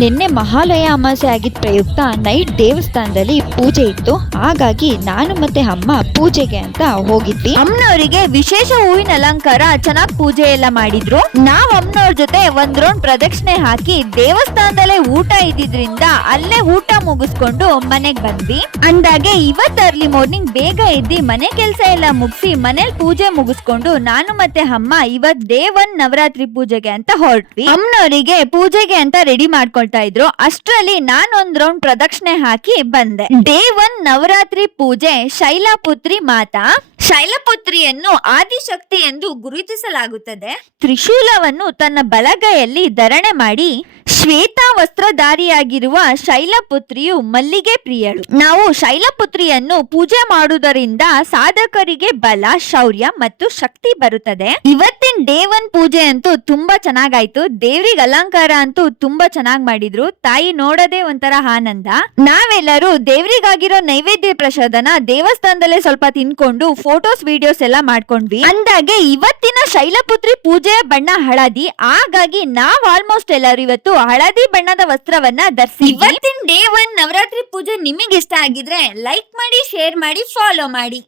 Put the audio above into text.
ನಿನ್ನೆ ಮಹಾಲಯ ಅಮಾಸೆ ಆಗಿದ್ದ ಪ್ರಯುಕ್ತ ನೈಟ್ ದೇವಸ್ಥಾನದಲ್ಲಿ ಪೂಜೆ ಇತ್ತು. ಹಾಗಾಗಿ ನಾನು ಮತ್ತೆ ಅಮ್ಮ ಪೂಜೆಗೆ ಅಂತ ಹೋಗಿದ್ವಿ. ಅಮ್ಮನವರಿಗೆ ವಿಶೇಷ ಹೂವಿನ ಅಲಂಕಾರ ಚೆನ್ನಾಗಿ ಪೂಜೆ ಎಲ್ಲ ಮಾಡಿದ್ರು. ನಾವ್ ಅಮ್ಮನವ್ರ ಜೊತೆ ಒಂದ್ ರೌಂಡ್ ಪ್ರದಕ್ಷಿಣೆ ಹಾಕಿ ದೇವಸ್ಥಾನದಲ್ಲೇ ಊಟ ಇದ್ದಿದ್ರಿಂದ ಅಲ್ಲೇ ಊಟ ಮುಗಿಸ್ಕೊಂಡು ಮನೆಗ್ ಬಂದ್ವಿ. ಅಂದಾಗೆ ಇವತ್ ಅರ್ಲಿ ಮಾರ್ನಿಂಗ್ ಬೇಗ ಎದ್ದಿ ಮನೆ ಕೆಲ್ಸ ಎಲ್ಲ ಮುಗಿಸಿ ಮನೇಲಿ ಪೂಜೆ ಮುಗಿಸ್ಕೊಂಡು ನಾನು ಮತ್ತೆ ಅಮ್ಮ ಇವತ್ ದೇವನ್ ನವರಾತ್ರಿ ಪೂಜೆಗೆ ಅಂತ ಹೊರಟ್ವಿ. ಅಮ್ಮನವರಿಗೆ ಪೂಜೆಗೆ ಅಂತ ರೆಡಿ ಮಾಡ್ಕೊಳ್ತಾ ಇದ್ರು. ಅಷ್ಟರಲ್ಲಿ ನಾನು ಒಂದ್ ರೌಂಡ್ ಪ್ರದಕ್ಷಿಣೆ ಹಾಕಿ ಬಂದೆ. ಡೇ ಒನ್ ನವರಾತ್ರಿ ಪೂಜೆ ಶೈಲಾಪುತ್ರಿ ಮಾತಾ. ಶೈಲಪುತ್ರಿಯನ್ನು ಆದಿಶಕ್ತಿ ಎಂದು ಗುರುತಿಸಲಾಗುತ್ತದೆ. ತ್ರಿಶೂಲವನ್ನು ತನ್ನ ಬಲಗೈಯಲ್ಲಿ ಧರಣೆ ಮಾಡಿ ಶ್ವೇತಾ ವಸ್ತ್ರಧಾರಿಯಾಗಿರುವ ಶೈಲಪುತ್ರಿಯು ಮಲ್ಲಿಗೆ ಪ್ರಿಯಳು. ನಾವು ಶೈಲಪುತ್ರಿಯನ್ನು ಪೂಜೆ ಮಾಡುವುದರಿಂದ ಸಾಧಕರಿಗೆ ಬಲ, ಶೌರ್ಯ ಮತ್ತು ಶಕ್ತಿ ಬರುತ್ತದೆ. ಇವತ್ತಿನ ಡೇ ಒನ್ ಪೂಜೆ ಅಂತೂ ತುಂಬಾ ಚೆನ್ನಾಗಾಯ್ತು. ದೇವ್ರಿಗೆ ಅಲಂಕಾರ ಅಂತೂ ತುಂಬಾ ಚೆನ್ನಾಗಿ ಮಾಡಿದ್ರು. ತಾಯಿ ನೋಡದೆ ಒಂಥರ ಆನಂದ. ನಾವೆಲ್ಲರೂ ದೇವ್ರಿಗಾಗಿರೋ ನೈವೇದ್ಯ ಪ್ರಸಾದನ ದೇವಸ್ಥಾನದಲ್ಲೇ ಸ್ವಲ್ಪ ತಿನ್ಕೊಂಡು ಫೋಟೋಸ್, ವಿಡಿಯೋಸ್ ಎಲ್ಲ ಮಾಡ್ಕೊಂಡ್ವಿ. ಅಂದಾಗೆ ಇವತ್ತಿನ ಶೈಲಪುತ್ರಿ ಪೂಜೆಯ ಬಣ್ಣ ಹಳದಿ. ಹಾಗಾಗಿ ನಾವ್ ಆಲ್ಮೋಸ್ಟ್ ಎಲ್ಲರೂ ಇವತ್ತು ಹಳದಿ ಬಣ್ಣದ ವಸ್ತ್ರವನ್ನ ಧರಿಸಿ. ಇವತ್ತಿನ ಡೇ ಒನ್ ನವರಾತ್ರಿ ಪೂಜೆ ನಿಮಗೆ ಇಷ್ಟ ಆಗಿದ್ರೆ ಲೈಕ್ ಮಾಡಿ, ಶೇರ್ ಮಾಡಿ ಫಾಲೋ ಮಾಡಿ.